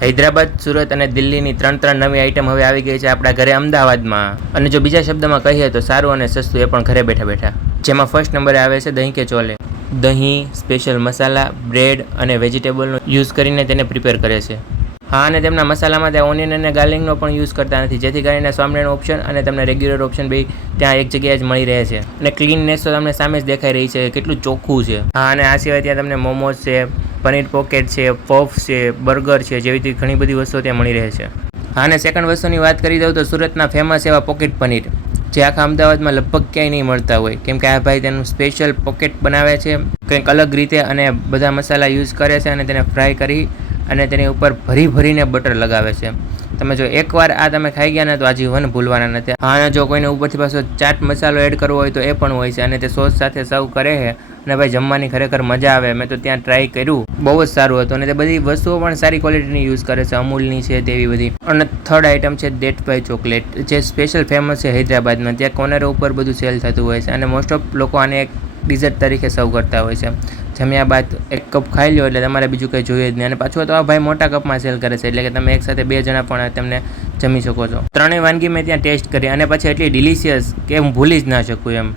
હૈદરાબાદ, સુરત અને દિલ્હીની ત્રણ નવી આઈટમ હવે આવી ગઈ છે આપણા ઘરે અમદાવાદમાં. અને જો બીજા શબ્દમાં કહીએ તો સારું અને સસ્તું, એ પણ ઘરે બેઠા બેઠા. જેમાં ફર્સ્ટ નંબરે આવે છે દહીં કે ચોલે. દહીં, સ્પેશિયલ મસાલા, બ્રેડ અને વેજીટેબલનો યુઝ કરીને તેને પ્રિપેર કરે છે. હા, અને તેમના મસાલામાં ત્યાં ઓનિયન અને ગાર્લિકનો પણ યુઝ કરતા નથી, જેથી કરીને સ્વામિનારાયણ ઓપ્શન અને તમને રેગ્યુલર ઓપ્શન બી ત્યાં એક જગ્યાએ જ મળી રહે છે. અને ક્લીનનેસ તો તમને સામે જ દેખાઈ રહી છે, કેટલું ચોખ્ખું છે. હા, અને આ સિવાય ત્યાં તમને મોમોઝ છે, પનીર પોકેટ છે, પફ છે, બર્ગર છે, જેવી રીતે ઘણી બધી વસ્તુઓ ત્યાં મળી રહે છે. હા, અને સેકન્ડ વસ્તુની વાત કરી દઉં તો સુરતના ફેમસ એવા પોકેટ પનીર, જે આખા અમદાવાદમાં લગભગ ક્યાંય નહીં મળતા હોય, કેમ કે આ ભાઈ તેનું સ્પેશિયલ પોકેટ બનાવે છે કંઈક અલગ રીતે, અને બધા મસાલા યુઝ કરે છે અને તેને ફ્રાય કરી અને તેની ઉપર ભરીને બટર લગાવે છે. તમે જો એકવાર આ તમે ખાઈ ગયા ને તો આજીવન ભૂલવાના નથી. હા, અને જો કોઈને ઉપરથી પાછો ચાટ મસાલો એડ કરવો હોય તો એ પણ હોય છે, અને તે સોસ સાથે સર્વ કરે છે. અને ભાઈ જમવાની ખરેખર મજા આવે. મેં તો ત્યાં ટ્રાય કર્યું, બહુ જ સારું હતું. અને તે બધી વસ્તુઓ પણ સારી ક્વોલિટીની યુઝ કરે છે, અમૂલની છે તેવી બધી. અને થર્ડ આઇટમ છે ડેટ બાય ચોકલેટ, જે સ્પેશિયલ ફેમસ છે હૈદરાબાદમાં. ત્યાં કોર્નર ઉપર બધું સેલ થતું હોય છે, અને મોસ્ટ ઓફ લોકો આને એક ડિઝર્ટ તરીકે સર્વ કરતા હોય છે. જમ્યા બાદ એક કપ ખાઈ લો એટલે તમારે બીજું કંઈ જોઈએ જ નહીં. અને પાછું તો આ ભાઈ મોટા કપમાં સેલ કરે છે, એટલે કે તમે એકસાથે 2 જણા પણ તમને જમી શકો છો. ત્રણેય વાનગી મેં ત્યાં ટેસ્ટ કરી, અને પછી એટલી ડિલિશિયસ કે હું ભૂલી જ ના શકું એમ.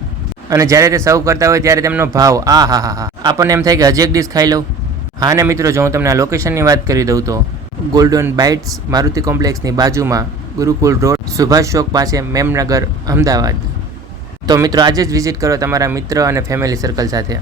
અને જ્યારે તે સર્વ કરતા હોય ત્યારે તેમનો ભાવ, આ હા હા હા, આપણને એમ થાય કે હજી એક ડીશ ખાઈ લઉં. હા, ને મિત્રો, જો હું તમને આ લોકેશનની વાત કરી દઉં તો ગોલ્ડન બાઇટ્સ, મારુતિ કોમ્પ્લેક્સની બાજુમાં, ગુરુકુલ રોડ, સુભાષ ચોક પાસે, મેમનગર, અમદાવાદ. તો મિત્રો આજે જ વિઝિટ કરો તમારા મિત્ર અને ફેમિલી સર્કલ સાથે.